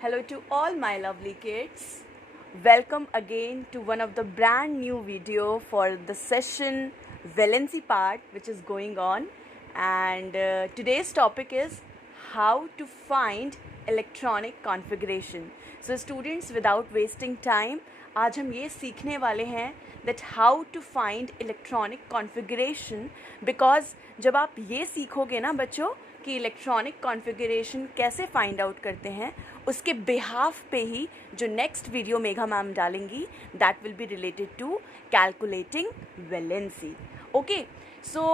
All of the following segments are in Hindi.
Hello to all my lovely kids. Welcome again to one of the brand new video for the session valency part which is going on, and today's topic is how to find electronic configuration. So students, without wasting time, आज हम ये सीखने वाले हैं that how to find electronic configuration, because जब आप ये सीखोगे ना बच्चों कि इलेक्ट्रॉनिक कॉन्फ़िगरेशन कैसे फाइंड आउट करते हैं, उसके बिहाफ पे ही जो नेक्स्ट वीडियो मेघा मैम डालेंगी that will be related to calculating valency. Okay, so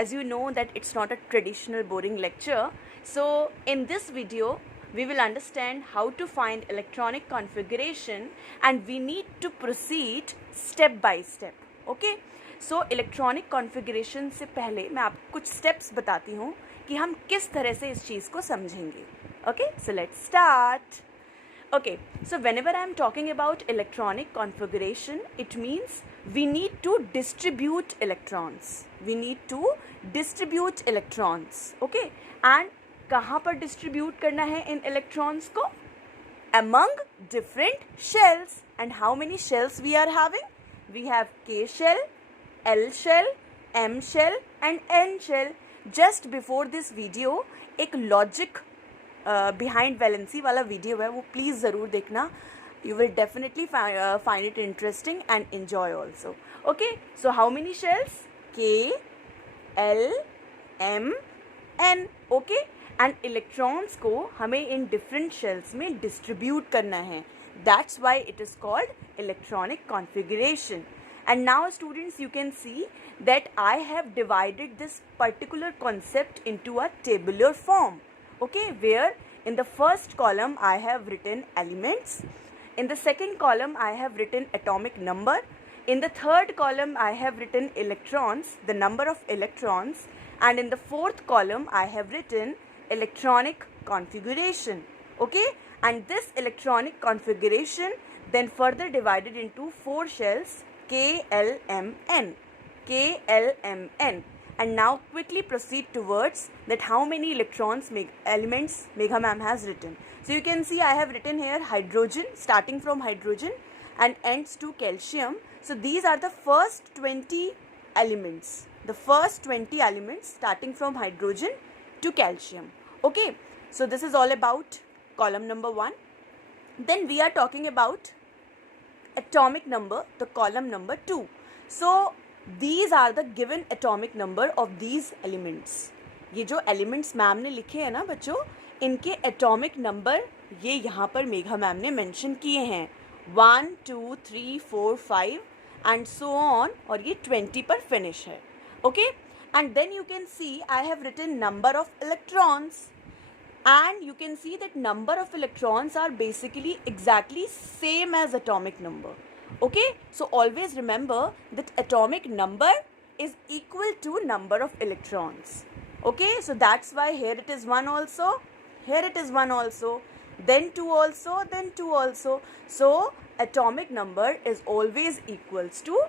as you know that it's not a traditional boring lecture. So in this video we will understand how to find electronic configuration and we need to proceed step by step. Okay, so electronic configuration से पहले मैं आपको कुछ steps बताती हूँ कि हम किस तरह से इस चीज़ को समझेंगे. Okay, so let's start. Okay, so whenever I am talking about electronic configuration, it means we need to distribute electrons. We need to distribute electrons. Okay, and कहाँ पर डिस्ट्रीब्यूट करना है इन इलेक्ट्रॉन्स को? among different shells. And how many shells we are having? We have K shell, L shell, M shell and N shell. Just before this video एक लॉजिक बिहाइंड वैलेंसी वाला वीडियो है, वो प्लीज़ ज़रूर देखना. You will definitely find it interesting and enjoy also. Okay, so how many shells? K, L, M, N. Okay, and electrons को हमें इन डिफरेंट शेल्स में डिस्ट्रीब्यूट करना है. That's why it is called electronic configuration. And now students, you can see that I have divided this particular concept into a tabular form. Okay, where in the first column I have written elements, in the second column I have written atomic number, in the third column I have written electrons, the number of electrons, and in the fourth column I have written electronic configuration. Okay, and this electronic configuration then further divided into four shells K, L, M, N. K, L, M, N. And now quickly proceed towards that how many electrons elements Megha ma'am has written. So you can see I have written here hydrogen, starting from hydrogen and ends to calcium. So these are the first 20 elements. The first 20 elements starting from hydrogen to calcium. Okay, so this is all about column number 1. Then we are talking about atomic number, the column number 2. So these are the given atomic number of these elements. ये जो elements मैम ने लिखे हैं ना बच्चों, इनके atomic number ये यहाँ पर मेघा मैम ने mention किए हैं 1, 2, 3, 4, 5 and so on, और ये 20 पर finish है. Okay, and then you can see I have written number of electrons, and you can see that number of electrons are basically exactly same as atomic number. Okay, so always remember that atomic number is equal to number of electrons. Okay, so that's why here it is 1 also, here it is 1 also, then 2 also, then 2 also. So atomic number is always equals to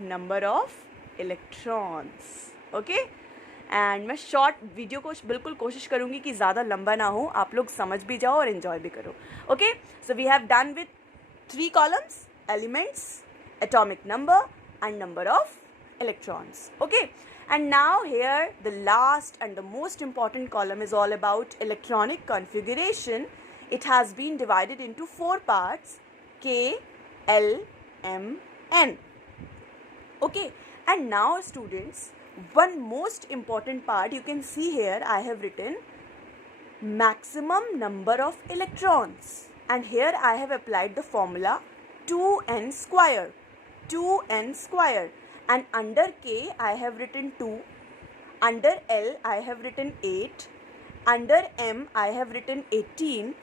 number of electrons. Okay, and मैं शॉर्ट वीडियो को बिल्कुल कोशिश करूँगी कि ज़्यादा लंबा ना हो, आप लोग समझ भी जाओ और इन्जॉय भी करो. Okay, so we have done with 3 columns, elements, atomic number and number of electrons. Okay, and now here the last and the most important column is all about electronic configuration. It has been divided into 4 parts: K, L, M, N. Okay, and now students, one most important part, you can see here I have written maximum number of electrons, and here I have applied the formula 2n square, 2n square, and under K I have written 2, under L I have written 8, under M I have written 18,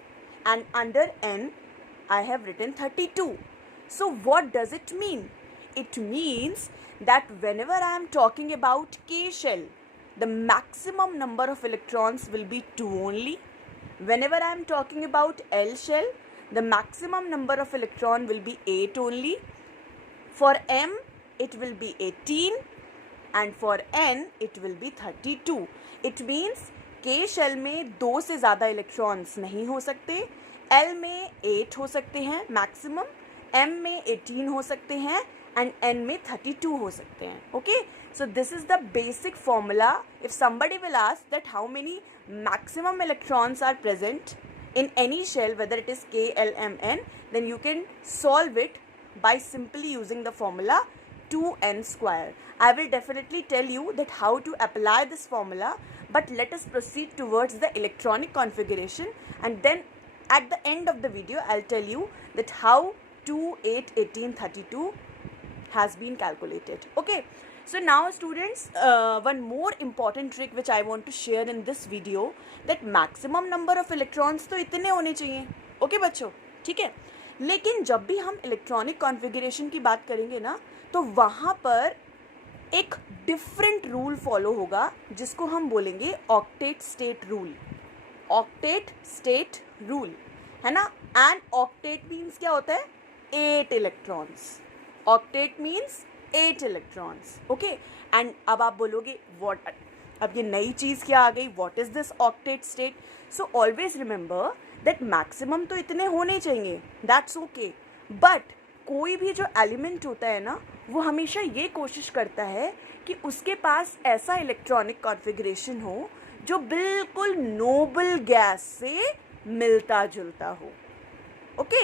and under N I have written 32. So what does it mean? It means that whenever I am talking about K shell, the maximum number of electrons will be 2 only. Whenever I am talking about L shell, the maximum number of electron will be 8 only. For M it will be 18, and for N it will be 32. It means के शेल में 2 से ज़्यादा इलेक्ट्रॉन्स नहीं हो सकते, एल में 8 हो सकते हैं मैक्सिमम, एम में 18 हो सकते हैं एंड एन में 32 हो सकते हैं. Okay, so this is the basic formula. If somebody will ask that how many maximum electrons are present in any shell, whether it is K, L, M, N, then you can solve it by simply using the formula 2n square. I will definitely tell you that how to apply this formula, but let us proceed towards the electronic configuration, and then at the end of the video I'll tell you that how 2, 8, 18, 32 has been calculated. Okay, so now students, one more important trick which I want to share in this video, that maximum number of electrons तो इतने होने चाहिए. Okay बच्चों, ठीक है. लेकिन जब भी हम इलेक्ट्रॉनिक कॉन्फ़िगरेशन की बात करेंगे ना, तो वहाँ पर एक डिफरेंट रूल फॉलो होगा जिसको हम बोलेंगे octet state rule. Octet state rule है ना. एंड ऑक्टेट मीन्स क्या होता है? 8 electrons. Octet means 8 electrons. Okay, and अब आप बोलोगे व्हाट, अब ये नई चीज़ क्या आ गई? What is this octet state? So always remember that maximum तो इतने होने चाहिए, दैट्स ओके, बट कोई भी जो एलिमेंट होता है ना, वो हमेशा ये कोशिश करता है कि उसके पास ऐसा इलेक्ट्रॉनिक कॉन्फ़िगरेशन हो जो बिल्कुल नोबल गैस से मिलता जुलता हो. Okay,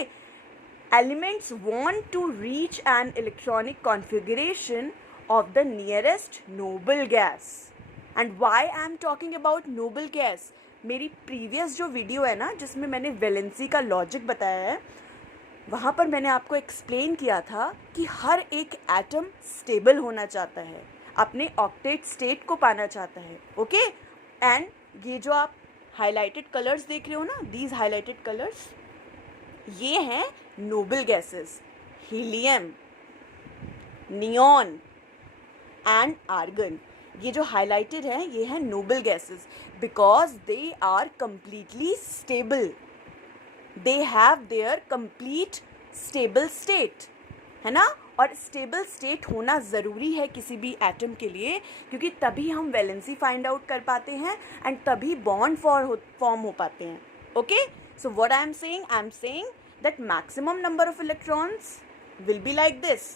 elements want to reach an electronic configuration of the nearest noble gas. And why I am talking about noble gas? मेरी previous जो video है ना, जिसमें मैंने वैलेंसी का लॉजिक बताया है, वहाँ पर मैंने आपको एक्सप्लेन किया था कि हर एक एटम स्टेबल होना चाहता है, अपने ऑक्टेट स्टेट को पाना चाहता है. ओके, एंड ये जो आप हाईलाइटेड कलर्स देख रहे हो ना, दीज हाईलाइटेड कलर्स, ये हैं noble gases. Helium, neon and argon, ये जो हाईलाइटेड हैं ये हैं noble gases, because they are completely stable. They have their complete stable state, है ना. और स्टेबल स्टेट होना ज़रूरी है किसी भी एटम के लिए, क्योंकि तभी हम वैलेंसी फाइंड आउट कर पाते हैं एंड तभी बॉन्ड फॉर्म हो पाते हैं. Okay, so what I am saying that maximum number of electrons will be like this,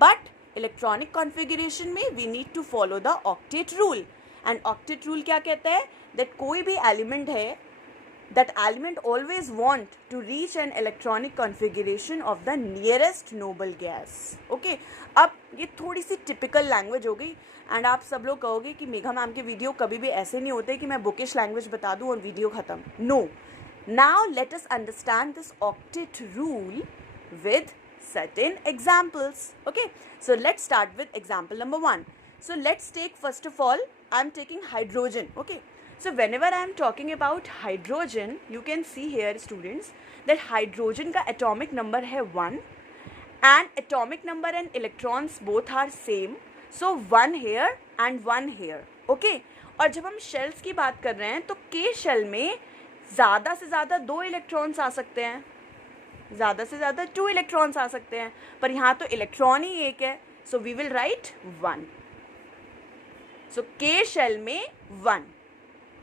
but electronic configuration में we need to follow the octet rule. and octet rule क्या कहता है? that कोई भी element है, that element always want to reach an electronic configuration of the nearest noble gas. okay, अब ये थोड़ी सी typical language हो गई, एंड आप सब लोग कहोगे कि मेघा मैम के वीडियो कभी भी ऐसे नहीं होते कि मैं बुकिश लैंग्वेज बता दूँ और वीडियो ख़त्म. No, now let us understand this octet rule with certain examples. Okay, so let's start with example number 1. So let's take, first of all, I am taking hydrogen. Okay, so whenever I am talking about hydrogen, you can see here students that hydrogen का atomic number है 1 and atomic number and electrons both are same, so 1 here and 1 here. Okay, और जब हम shells की बात कर रहे हैं तो K shell में ज़्यादा से ज़्यादा 2 इलेक्ट्रॉन्स आ सकते हैं, ज़्यादा से ज़्यादा 2 इलेक्ट्रॉन्स आ सकते हैं, पर यहाँ तो इलेक्ट्रॉन ही एक है, सो वी विल राइट 1. सो के शेल में 1.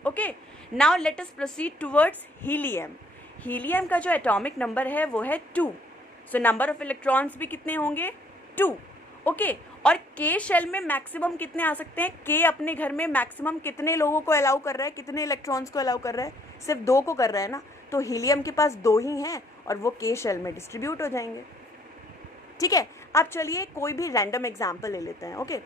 Okay, now let us proceed towards helium. Helium का जो एटॉमिक नंबर है वो है 2, सो नंबर ऑफ इलेक्ट्रॉन्स भी कितने होंगे? 2. ओके, और के शेल में मैक्सिमम कितने आ सकते हैं? के अपने घर में मैक्सिमम कितने लोगों को अलाउ कर रहा है, कितने इलेक्ट्रॉन्स को अलाउ कर रहा है? सिर्फ 2 को कर रहा है ना, तो हीलियम के पास 2 ही हैं और वो के शेल में डिस्ट्रीब्यूट हो जाएंगे. ठीक है, अब चलिए कोई भी रैंडम एग्जाम्पल ले लेते हैं. ओके,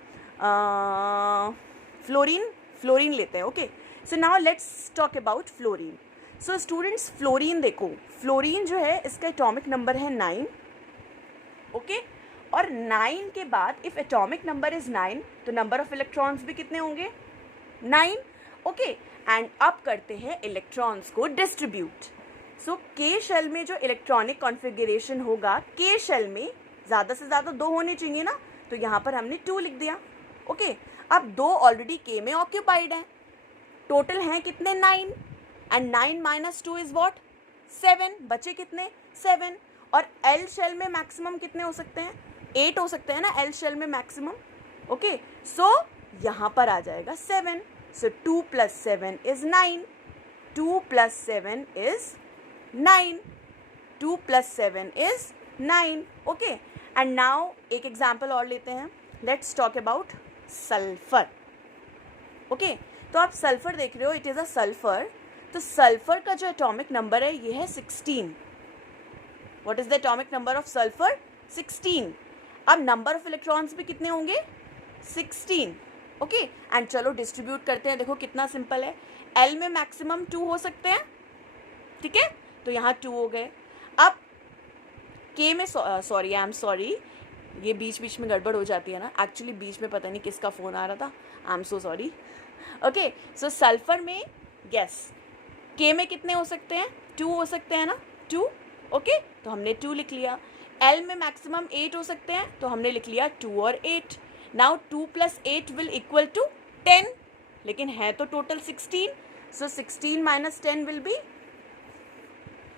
फ्लोरीन लेते हैं. Okay, so now let's talk about fluorine. So students, fluorine देखो, फ्लोरीन जो है इसका एटॉमिक नंबर है 9. ओके, और 9 के बाद इफ एटॉमिक नंबर इज 9 तो नंबर ऑफ इलेक्ट्रॉन्स भी कितने होंगे? 9. ओके, एंड अब करते हैं इलेक्ट्रॉन्स को डिस्ट्रीब्यूट. सो के शेल में जो इलेक्ट्रॉनिक कॉन्फ़िगरेशन होगा, के शेल में ज़्यादा से ज़्यादा 2 होने चाहिए ना, तो यहाँ पर हमने 2 लिख दिया. ओके, अब 2 ऑलरेडी के में ऑक्यूपाइड हैं, टोटल हैं कितने? 9, एंड 9 माइनस 2 इज़ वॉट? 7. बचे कितने? 7. और एल शेल में मैक्सिमम कितने हो सकते हैं? 8 हो सकते हैं ना एल शेल में मैक्सिमम. ओके, सो यहाँ पर आ जाएगा 7. So 2 plus 7 is 9. 2 plus 7 is 9. 2 plus 7 is 9. Okay. And now एक example और लेते हैं. Let's talk about sulfur. Okay. तो आप सल्फर देख रहे हो, इट इज़ अ सल्फर. तो सल्फर का जो एटॉमिक नंबर है ये है 16. What is the atomic number of sulphur? 16. अब नंबर ऑफ इलेक्ट्रॉन्स भी कितने होंगे? 16. ओके. एंड चलो डिस्ट्रीब्यूट करते हैं. देखो कितना सिंपल है. एल में मैक्सिमम 2 हो सकते हैं. ठीक है, तो यहाँ 2 हो गए. अब के में सॉरी, आई एम सॉरी, ये बीच बीच में गड़बड़ हो जाती है ना. एक्चुअली बीच में पता नहीं किसका फ़ोन आ रहा था. I am so sorry. Okay. So sulphur में यस, के में कितने हो सकते हैं? 2 हो सकते हैं ना. 2. ओके. तो हमने 2 लिख लिया. एल में मैक्सिमम 8 हो सकते हैं, तो हमने लिख लिया 2 और 8. Now 2 + 8 will equal to 10. लेकिन है तो टोटल 16. So 16 - 10 will be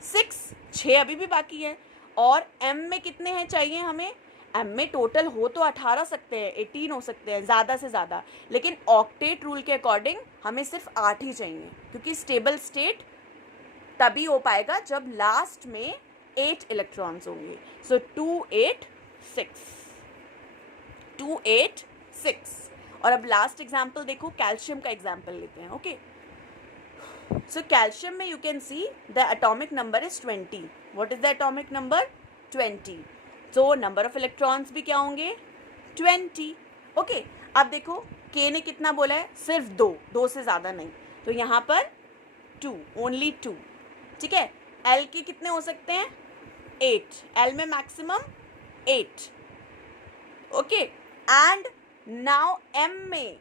6. 6 अभी भी बाकी है. और एम में कितने हैं चाहिए हमें? एम में टोटल हो तो 18 सकते हैं, 18 हो सकते हैं ज़्यादा से ज़्यादा. लेकिन ऑक्टेट रूल के अकॉर्डिंग हमें सिर्फ 8 ही चाहिए, क्योंकि स्टेबल स्टेट तभी हो पाएगा जब लास्ट में 8 इलेक्ट्रॉन्स होंगे. सो 2 8 6. 2 8 6. और अब लास्ट एग्जाम्पल देखो, कैल्शियम का एग्जाम्पल लेते हैं. ओके. सो कैल्शियम में you can see the atomic number is 20. What is the atomic number? 20. So number of electrons भी क्या होंगे? 20. ओके. अब देखो के ने कितना बोला है? सिर्फ 2 से ज़्यादा नहीं. तो यहाँ पर 2, ओनली 2. ठीक है. एल के कितने हो सकते हैं? 8. एल में maximum 8. Okay. And now M में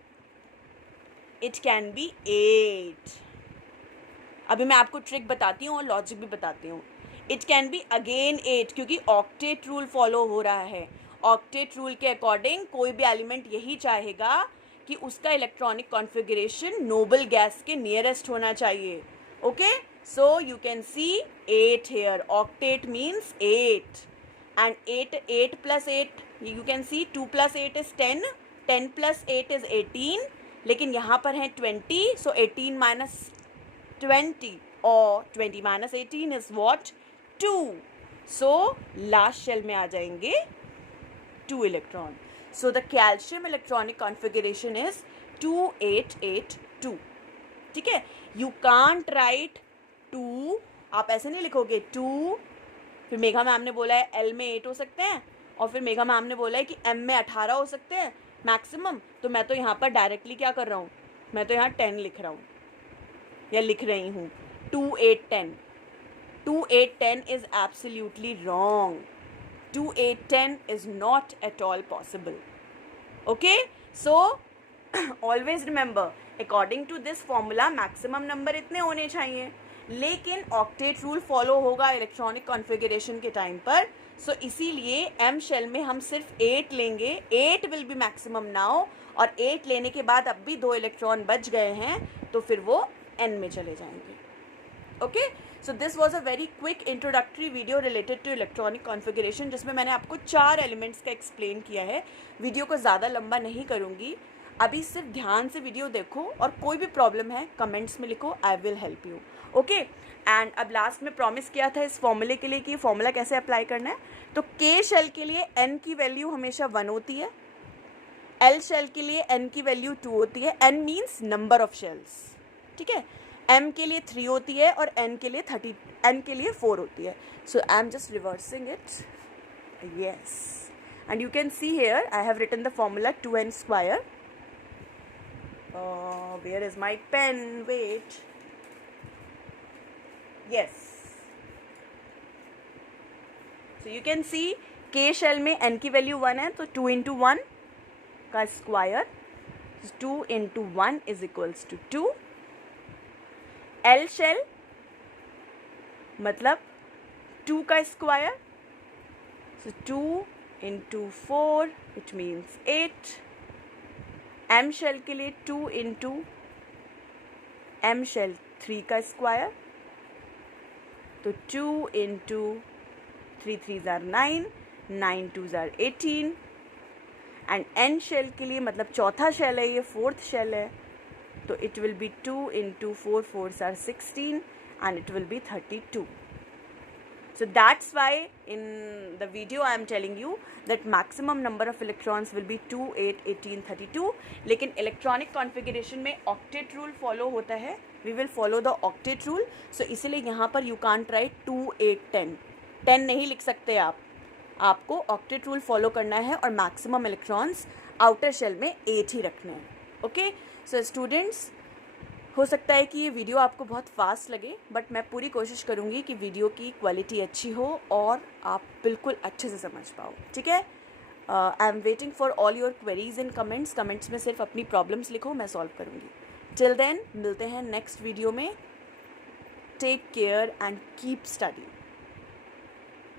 इट कैन बी 8. अभी मैं आपको ट्रिक बताती हूँ और लॉजिक भी बताती हूँ. इट कैन बी अगेन 8, क्योंकि ऑक्टेट रूल फॉलो हो रहा है. ऑक्टेट रूल के अकॉर्डिंग कोई भी एलिमेंट यही चाहेगा कि उसका इलेक्ट्रॉनिक कॉन्फ़िगरेशन नोबल गैस के नियरेस्ट होना चाहिए. Okay. So you can C 8 here. Octet means 8. And 8 + 8 you can C 2 + 8 is 10. 10 + 8 is 18. लेकिन यहाँ पर है 20. सो 18 - 20 और 20 - 18 is what? 2. So last shell में आ जाएंगे 2 electron. So the calcium electronic configuration is 2882. ठीक है. You can't write 2. आप ऐसे नहीं लिखोगे 2. फिर मेघा मैम ने बोला है एल में 8 हो सकते हैं, और फिर मेघा मैम ने बोला है कि एम में 18 हो सकते हैं मैक्सिमम. तो मैं तो यहाँ पर डायरेक्टली क्या कर रहा हूँ? मैं तो यहाँ 10 लिख रहा हूँ या लिख रही हूँ. 2 8 10. 2 8 10 is absolutely wrong. 2 8 10 is not at all possible. Okay. So always remember, according to this formula maximum number इतने होने चाहिए. लेकिन ऑक्टेट रूल फॉलो होगा इलेक्ट्रॉनिक कॉन्फ़िगरेशन के टाइम पर. सो इसीलिए एम शेल में हम सिर्फ 8 लेंगे. 8 विल बी मैक्सिमम नाउ. और 8 लेने के बाद अब भी 2 इलेक्ट्रॉन बच गए हैं, तो फिर वो एन में चले जाएंगे. Okay. So this was a very quick introductory video related to electronic configuration, जिसमें मैंने आपको 4 एलिमेंट्स का एक्सप्लेन किया है. वीडियो को ज़्यादा लंबा नहीं करूँगी. अभी सिर्फ ध्यान से वीडियो देखो, और कोई भी प्रॉब्लम है कमेंट्स में लिखो, I will help you. Okay. And अब लास्ट में प्रॉमिस किया था इस फॉर्मूले के लिए कि फॉर्मूला कैसे अप्लाई करना है. तो के शेल के लिए एन की वैल्यू हमेशा 1 होती है. एल शेल के लिए एन की वैल्यू 2 होती है. N means number of shells. ठीक है. एम के लिए 3 होती है और एन के लिए 4 होती है. So I am just reversing it. Yes. And you can see here I have written the formula 2n². Where is my pen? Wait. Yes. So you can see K shell में n की वैल्यू 1 है, तो 2 × 1 का square. 2 × 1 is equals to 2. L shell मतलब 2 का square. So 2 × 4 which means 8. M shell के लिए 2 × M शेल 3 का स्क्वायर. तो 2 × 3 3s are 9, 9 2s are 18. And N shell के लिए मतलब चौथा शेल है, ये 4th शेल है, तो it will be 2 into 4 4s are 16 and it will be 32. So that's why in the video I am telling you that maximum number of electrons will be 2, 8, 18, 32. लेकिन electronic configuration में octet rule follow होता है. We will follow the octet rule. So इसीलिए यहाँ पर you can't write 2, 8, 10. 10 नहीं लिख सकते आप. आपको octet rule follow करना है और maximum electrons outer shell में 8 ही रखने हैं. Okay? So students, हो सकता है कि ये वीडियो आपको बहुत फास्ट लगे, बट मैं पूरी कोशिश करूँगी कि वीडियो की क्वालिटी अच्छी हो और आप बिल्कुल अच्छे से समझ पाओ. ठीक है? I am waiting for all your queries in comments. Comments में सिर्फ अपनी प्रॉब्लम्स लिखो, मैं सॉल्व करूँगी. टिल देन मिलते हैं नेक्स्ट वीडियो में. Take care and keep study.